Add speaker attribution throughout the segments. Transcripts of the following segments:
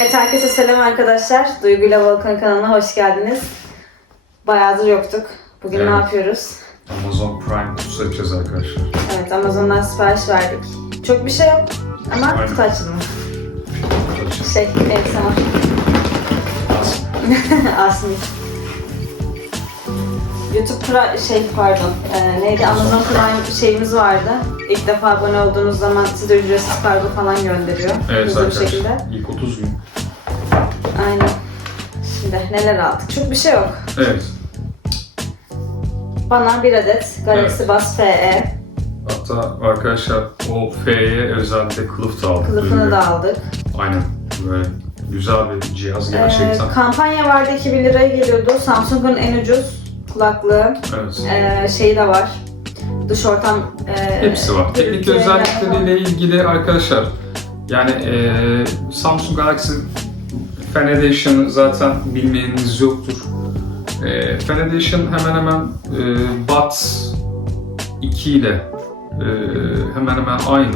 Speaker 1: Evet herkese selam arkadaşlar. Duygu ile Volkan kanalına hoş geldiniz. Bayağıdır yoktuk. Bugün ne
Speaker 2: Evet.
Speaker 1: yapıyoruz?
Speaker 2: Amazon Prime kutusu açacağız arkadaşlar.
Speaker 1: Evet Amazon'dan sipariş verdik. Çok bir şey yok ama
Speaker 2: Aynen.
Speaker 1: kutu.
Speaker 2: Açacağız.
Speaker 1: Şey, elbise var. Asmi. YouTube Prime, şey pardon, e, neydi Amazon Prime şeyimiz vardı. İlk defa abone olduğunuz zaman size ücretsiz kargo falan gönderiyor.
Speaker 2: Evet
Speaker 1: Hızlı bir
Speaker 2: arkadaşlar.
Speaker 1: şekilde.
Speaker 2: İlk 30 gün.
Speaker 1: Aynen. Şimdi neler aldık? Çok bir şey yok.
Speaker 2: Evet.
Speaker 1: Bana bir adet Galaxy Buds FE
Speaker 2: Hatta arkadaşlar o F'ye özellikle kılıf da aldık.
Speaker 1: kılıfını
Speaker 2: Böyle-
Speaker 1: da aldık.
Speaker 2: Aynen. Böyle güzel bir cihaz gerçekten.
Speaker 1: Ee, kampanya vardı 2000 liraya geliyordu. Samsung'un en ucuz kulaklığı
Speaker 2: evet.
Speaker 1: ee, şeyi de var. Dış ortam ee,
Speaker 2: Hepsi var. Teknik özellikleriyle ilgili arkadaşlar yani eee Samsung Galaxy Fan Edition'ı zaten bilmeyeniniz yoktur. Eee Fan Edition hemen hemen eee Buds 2 ile eee, hemen hemen aynı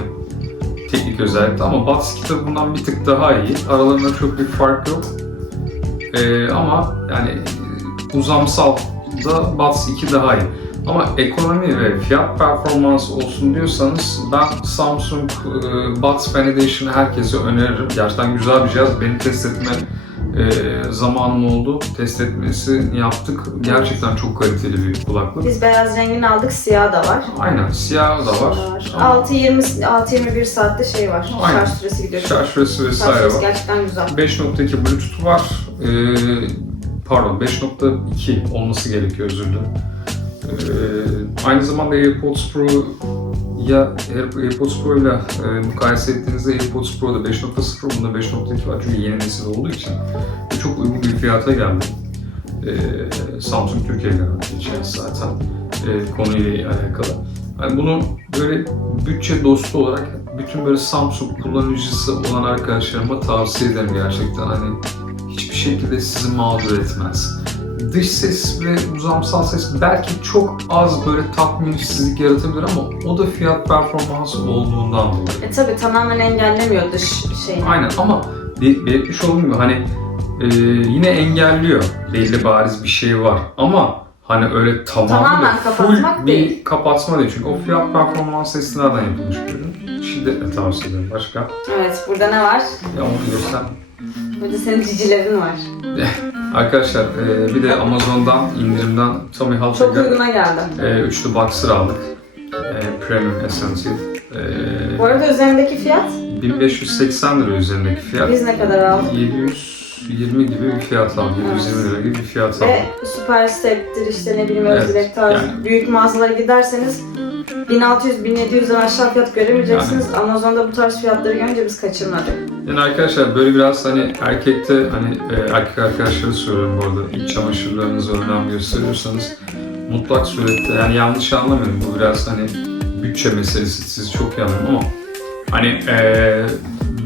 Speaker 2: teknik özellikle ama Buds 2 de bundan bir tık daha iyi. Aralarında çok bir fark yok. Eee, ama yani uzamsal da Buds 2 daha iyi. Ama ekonomi ve fiyat performans olsun diyorsanız ben Samsung e, Buds Fan Edition'ı herkese öneririm. Gerçekten güzel bir cihaz. Benim test etme e, zamanım oldu. Test etmesini yaptık. Gerçekten çok kaliteli bir kulaklık.
Speaker 1: Biz beyaz rengini aldık, siyah da var.
Speaker 2: Aynen siyah da var.
Speaker 1: 6-20 6-21 saatte şey var.
Speaker 2: Aynen.
Speaker 1: Şarj süresi gidiyor.
Speaker 2: Şarj süresi
Speaker 1: Şarj
Speaker 2: vesaire
Speaker 1: süresi
Speaker 2: var.
Speaker 1: gerçekten güzel.
Speaker 2: 5.2 Bluetooth var. Ee, pardon 5.2 olması gerekiyor özür dilerim. Ee, aynı zamanda AirPods Pro ya Air- AirPods Pro ile e, mukayese ettiğinizde AirPods Pro'da 5.0 bunda 5.2 var çünkü yeni nesil olduğu için çok uygun bir fiyata geldi. Ee, Samsung Türkiye garantili cihaz zaten e, konuyla alakalı. Yani bunu böyle bütçe dostu olarak bütün böyle Samsung kullanıcısı olan arkadaşlarıma tavsiye ederim gerçekten. Hani hiçbir şekilde sizi mağdur etmez. Dış ses ve uzamsal ses belki çok az böyle tatminsizlik yaratabilir ama o da fiyat performansı olduğundan dolayı.
Speaker 1: E tabi tamamen engellemiyor dış şeyini.
Speaker 2: Aynen ama be- belirtmiş gibi hani e, yine engelliyor belli bariz bir şey var ama hani öyle tamamıyla
Speaker 1: Tamamen
Speaker 2: full
Speaker 1: değil.
Speaker 2: bir kapatma değil çünkü o fiyat performans istinaden yapılmış bir ürün. Şiddetle tavsiye ederim. Başka?
Speaker 1: Evet burada ne var?
Speaker 2: Ya onu göster.
Speaker 1: Burada senin cicilerin var.
Speaker 2: Arkadaşlar e, bir de Amazon'dan indirimden Tommy
Speaker 1: Çok
Speaker 2: Hilfiger
Speaker 1: uyguna geldi.
Speaker 2: e, üçlü boxer aldık. E, Premium Essential. E,
Speaker 1: Bu arada üzerindeki fiyat
Speaker 2: 1580 lira üzerindeki fiyat.
Speaker 1: biz ne kadar aldık?
Speaker 2: 720 gibi bir fiyat aldı. 720 lira gibi bir fiyat aldı.
Speaker 1: Ve süper step'tir işte ne bileyim
Speaker 2: Evet,
Speaker 1: tarzı
Speaker 2: yani-
Speaker 1: büyük mağazalara giderseniz 1600-1700'den aşağı fiyat göremeyeceksiniz. Amazon'da bu tarz fiyatları görünce biz kaçırmadık.
Speaker 2: Yani arkadaşlar böyle biraz hani erkekte hani e, erkek arkadaşları söylüyorum bu arada iç çamaşırlarınıza önem gösteriyorsanız mutlak surette yani yanlış anlamayın bu biraz hani bütçe meselesi sizi çok anlıyorum ama hani e,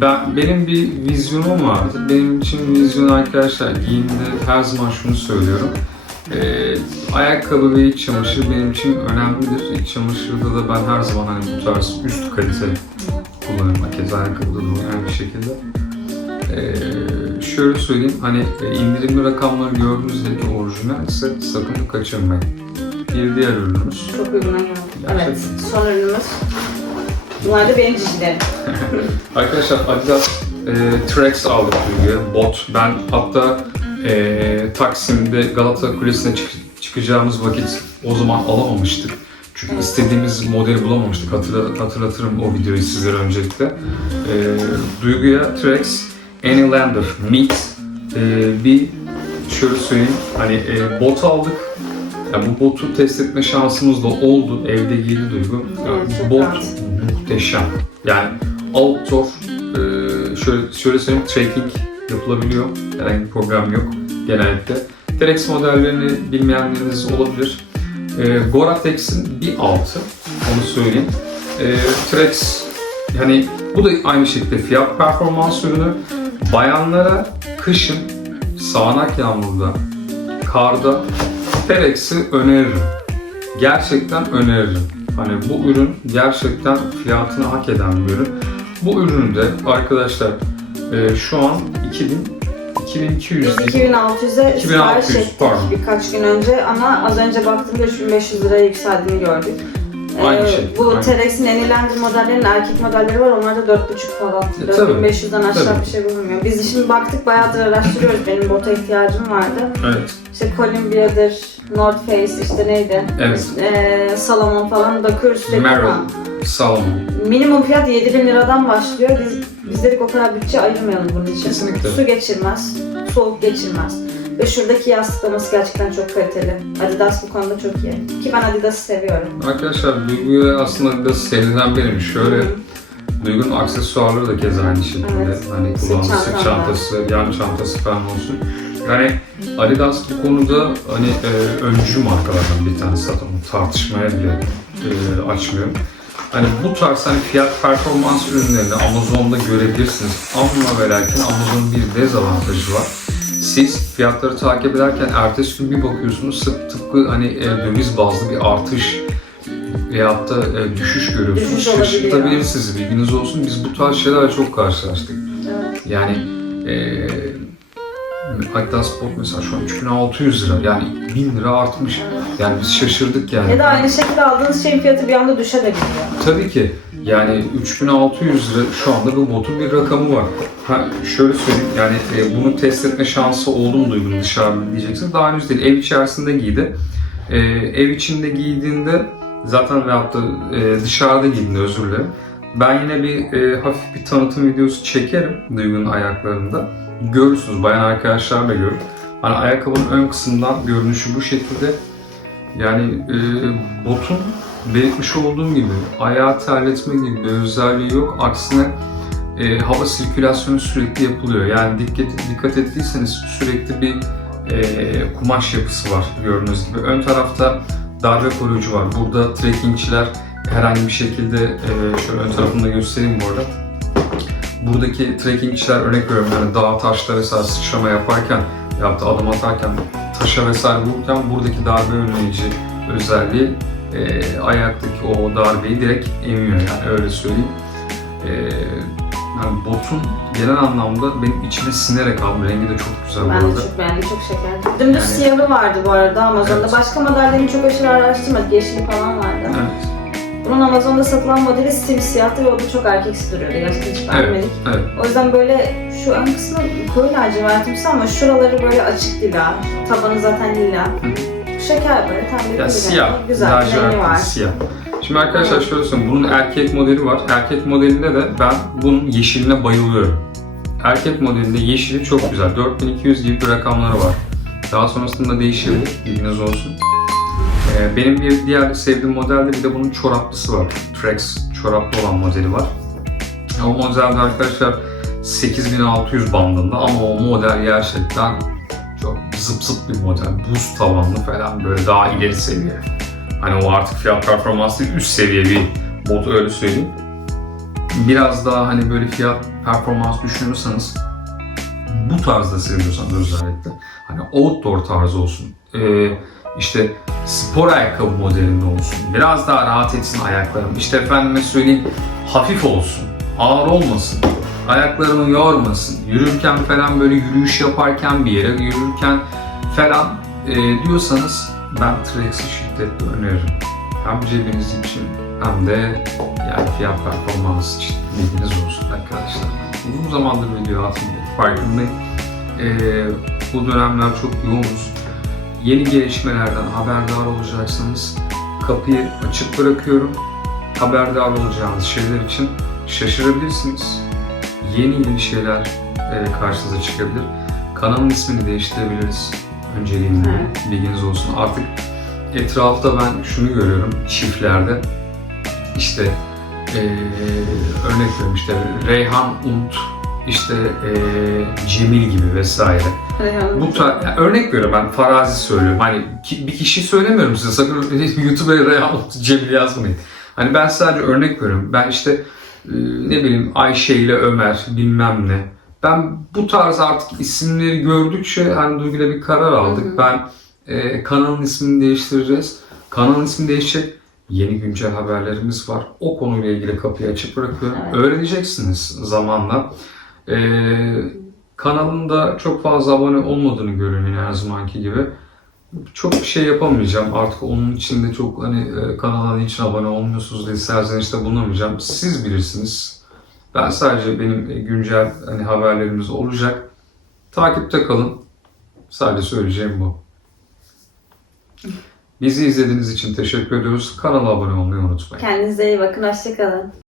Speaker 2: ben benim bir vizyonum vardı. Benim için vizyon arkadaşlar giyimde her zaman şunu söylüyorum. E, ayakkabı ve iç çamaşır benim için önemlidir. İç çamaşırda da ben her zaman hani bu tarz üst kalite kullanıyorum. Keza ayakkabıda da aynı şekilde. Ee, şöyle söyleyeyim, hani e, indirimli rakamları gördüğünüzde ki orijinal ise sakın kaçırmayın. Bir diğer ürünümüz.
Speaker 1: Çok uyguna geldi. Evet son ürünümüz. Bunlar da benim cicilerim.
Speaker 2: Arkadaşlar Adidas e, Trex aldık Duygu'ya, bot. Ben hatta e, Taksim'de Galata Kulesi'ne çık- çıkacağımız vakit o zaman alamamıştık. Çünkü
Speaker 1: Evet.
Speaker 2: istediğimiz modeli bulamamıştık. Hatırla, hatırlatırım o videoyu sizlere öncelikle. E, Duygu'ya Trex Annie Lander Mix e, bir şöyle söyleyeyim hani e, bot aldık. Ya bu botu test etme şansımız da oldu. Evde giydi Duygu. Ya,
Speaker 1: Evet, çok
Speaker 2: bot muhteşem. Yani outdoor e, şöyle şöyle söyleyeyim trekking yapılabiliyor. Herhangi bir program yok genellikle. Trex modellerini bilmeyenleriniz olabilir. E, Gore-Tex'in bir altı onu söyleyeyim. E, Trex yani bu da aynı şekilde fiyat performans ürünü. Bayanlara kışın sağanak yağmurda, karda Terex'i öneririm. Gerçekten öneririm. Hani bu ürün gerçekten fiyatını hak eden bir ürün. Bu ürünü de arkadaşlar Ee, şu an 2000 2200
Speaker 1: Biz
Speaker 2: değil.
Speaker 1: 2600'e
Speaker 2: 2600,
Speaker 1: sipariş ettik
Speaker 2: pardon.
Speaker 1: birkaç gün önce ama az önce baktığımda 3500 liraya yükseldiğini gördük.
Speaker 2: Aynı
Speaker 1: Ee,
Speaker 2: şey,
Speaker 1: Bu
Speaker 2: aynı.
Speaker 1: T-Rex'in Anylander modellerinin erkek modelleri var. Onlar da 4,5 falan.
Speaker 2: E, tabii,
Speaker 1: 4500'den aşağı
Speaker 2: tabii.
Speaker 1: bir şey bulunmuyor. Biz şimdi baktık bayağıdır araştırıyoruz. Benim bota ihtiyacım vardı.
Speaker 2: Evet.
Speaker 1: İşte Columbia'dır, North Face işte neydi?
Speaker 2: Evet.
Speaker 1: Ee, Salomon falan bakıyoruz sürekli
Speaker 2: Merrell.
Speaker 1: ama
Speaker 2: Salomon.
Speaker 1: minimum fiyat 7000 liradan başlıyor. Biz, biz dedik o kadar bütçe ayırmayalım bunun için.
Speaker 2: Kesinlikle.
Speaker 1: Su geçirmez, soğuk geçirmez. Ve şuradaki yastıklaması gerçekten çok kaliteli. Adidas bu konuda çok iyi. Ki ben Adidas'ı seviyorum.
Speaker 2: Arkadaşlar Duygu'ya aslında Adidas sevilen benim. Şöyle Duygu'nun aksesuarları da keza aynı şekilde.
Speaker 1: Evet.
Speaker 2: Hani kullandığı çantası, yan çantası falan olsun. Yani Adidas bu konuda hani e, öncü markalardan bir tanesi zaten tartışmaya bile e, açmıyorum. Hani bu tarz hani fiyat performans ürünlerini Amazon'da görebilirsiniz. Ama ve lakin Amazon'un bir dezavantajı var. Siz fiyatları takip ederken ertesi gün bir bakıyorsunuz tıpkı hani e, döviz bazlı bir artış veyahut da e, düşüş görüyorsunuz.
Speaker 1: Düşüş.
Speaker 2: Şaşırtabilir sizi bilginiz olsun. Biz bu tarz şeylerle çok karşılaştık.
Speaker 1: Evet.
Speaker 2: Yani e, Adidas Sport mesela şu an 3600 lira yani 1000 lira artmış. Yani biz şaşırdık yani.
Speaker 1: Ya da aynı şekilde aldığınız şeyin fiyatı bir anda düşebiliyor.
Speaker 2: Tabii ki yani 3600 lira şu anda bu botun bir rakamı var. Ha, şöyle söyleyeyim yani e, bunu test etme şansı oldu mu Duygu'nun dışarıda diyeceksin. Daha henüz değil. Ev içerisinde giydi. E, ev içinde giydiğinde zaten da e, dışarıda giydiğinde özür dilerim. Ben yine bir e, hafif bir tanıtım videosu çekerim Duygu'nun ayaklarında. Görürsünüz bayan arkadaşlar da görür. Hani ayakkabının ön kısmından görünüşü bu şekilde. Yani e, botun belirtmiş olduğum gibi ayağı terletme gibi bir özelliği yok. Aksine e, hava sirkülasyonu sürekli yapılıyor. Yani dikkat, dikkat ettiyseniz sürekli bir e, kumaş yapısı var gördüğünüz gibi. Ön tarafta darbe koruyucu var. Burada trekkingçiler herhangi bir şekilde e, şöyle ön tarafını da göstereyim bu arada. Buradaki trekkingçiler örnek veriyorum yani dağ taşlara vesaire sıçrama yaparken ya da adım atarken taşa vesaire vururken buradaki darbe önleyici özelliği e, ayaktaki o darbeyi direkt emiyor yani öyle söyleyeyim. E, yani botun genel anlamda benim içime sinerek aldı. Rengi de çok güzel bu
Speaker 1: Ben de
Speaker 2: arada.
Speaker 1: çok beğendim, çok şeker. Dümdüz
Speaker 2: Yani-
Speaker 1: siyahı vardı bu arada Amazon'da.
Speaker 2: Evet.
Speaker 1: Başka modellerini çok aşırı araştırmadık. Yeşili falan vardı.
Speaker 2: Evet,
Speaker 1: Bunun Amazon'da satılan modeli simsiyahtı ve o da çok erkeksi duruyordu. Gerçekten hiç beğenmedik.
Speaker 2: evet.
Speaker 1: O yüzden böyle şu ön kısmı koyu lacivertimsi ama şuraları böyle açık lila. Tabanı zaten lila. Şeker böyle tam bir
Speaker 2: Ya siyah,
Speaker 1: Güzel rengi var.
Speaker 2: siyah. Şimdi arkadaşlar şöyle söyleyeyim, bunun erkek modeli var. Erkek modelinde de ben bunun yeşiline bayılıyorum. Erkek modelinde yeşili çok güzel. 4200 gibi bir rakamları var. Daha sonrasında değişebilir, bilginiz olsun. Ee, benim bir diğer sevdiğim modelde bir de bunun çoraplısı var. Trex çoraplı olan modeli var. O modelde arkadaşlar 8600 bandında ama o model gerçekten çok zıp zıp bir model. Buz tavanlı falan böyle daha ileri seviye. Hani o artık fiyat performans değil, üst seviye bir bot öyle söyleyeyim. Biraz daha hani böyle fiyat performans düşünüyorsanız bu tarzda seviyorsanız özellikle hani outdoor tarzı olsun. Ee, işte spor ayakkabı modelinde olsun. Biraz daha rahat etsin ayaklarım. İşte efendime söyleyeyim hafif olsun. Ağır olmasın. Ayaklarımı yormasın. Yürürken falan böyle yürüyüş yaparken bir yere yürürken falan e, diyorsanız ben Trex'i şiddetle öneririm. Hem cebiniz için hem de yani fiyat performans için bilginiz olsun arkadaşlar. Uzun zamandır video atmıyorum. Farkındayım. E, bu dönemler çok yoğunuz. Yeni gelişmelerden haberdar olacaksanız kapıyı açık bırakıyorum. Haberdar olacağınız şeyler için şaşırabilirsiniz. Yeni yeni şeyler e, karşınıza çıkabilir. Kanalın ismini değiştirebiliriz. Önceliğim bu.
Speaker 1: Evet.
Speaker 2: Bilginiz olsun. Artık etrafta ben şunu görüyorum çiftlerde. İşte e, örnek veriyorum işte Reyhan Unt, işte e, Cemil gibi vesaire. Bu tar- yani örnek veriyorum ben farazi söylüyorum. Hani ki- bir kişi söylemiyorum size sakın YouTube'a Reyhan Cemil yazmayın. Hani ben sadece örnek veriyorum. Ben işte e, ne bileyim Ayşe ile Ömer bilmem ne. Ben bu tarz artık isimleri gördükçe hani Duygu'yla bir karar aldık.
Speaker 1: Hı hı.
Speaker 2: Ben e, kanalın ismini değiştireceğiz. Kanalın ismi değişecek. Yeni güncel haberlerimiz var. O konuyla ilgili kapıyı açık bırakıyorum.
Speaker 1: Evet.
Speaker 2: Öğreneceksiniz zamanla. Ee, kanalında çok fazla abone olmadığını görünüyor her zamanki gibi. Çok bir şey yapamayacağım. Artık onun için de çok hani e, kanala niçin abone olmuyorsunuz diye serzenişte bulunamayacağım. Siz bilirsiniz. Ben sadece benim e, güncel hani haberlerimiz olacak. Takipte kalın. Sadece söyleyeceğim bu. Bizi izlediğiniz için teşekkür ediyoruz. Kanala abone olmayı unutmayın.
Speaker 1: Kendinize iyi bakın. Hoşçakalın.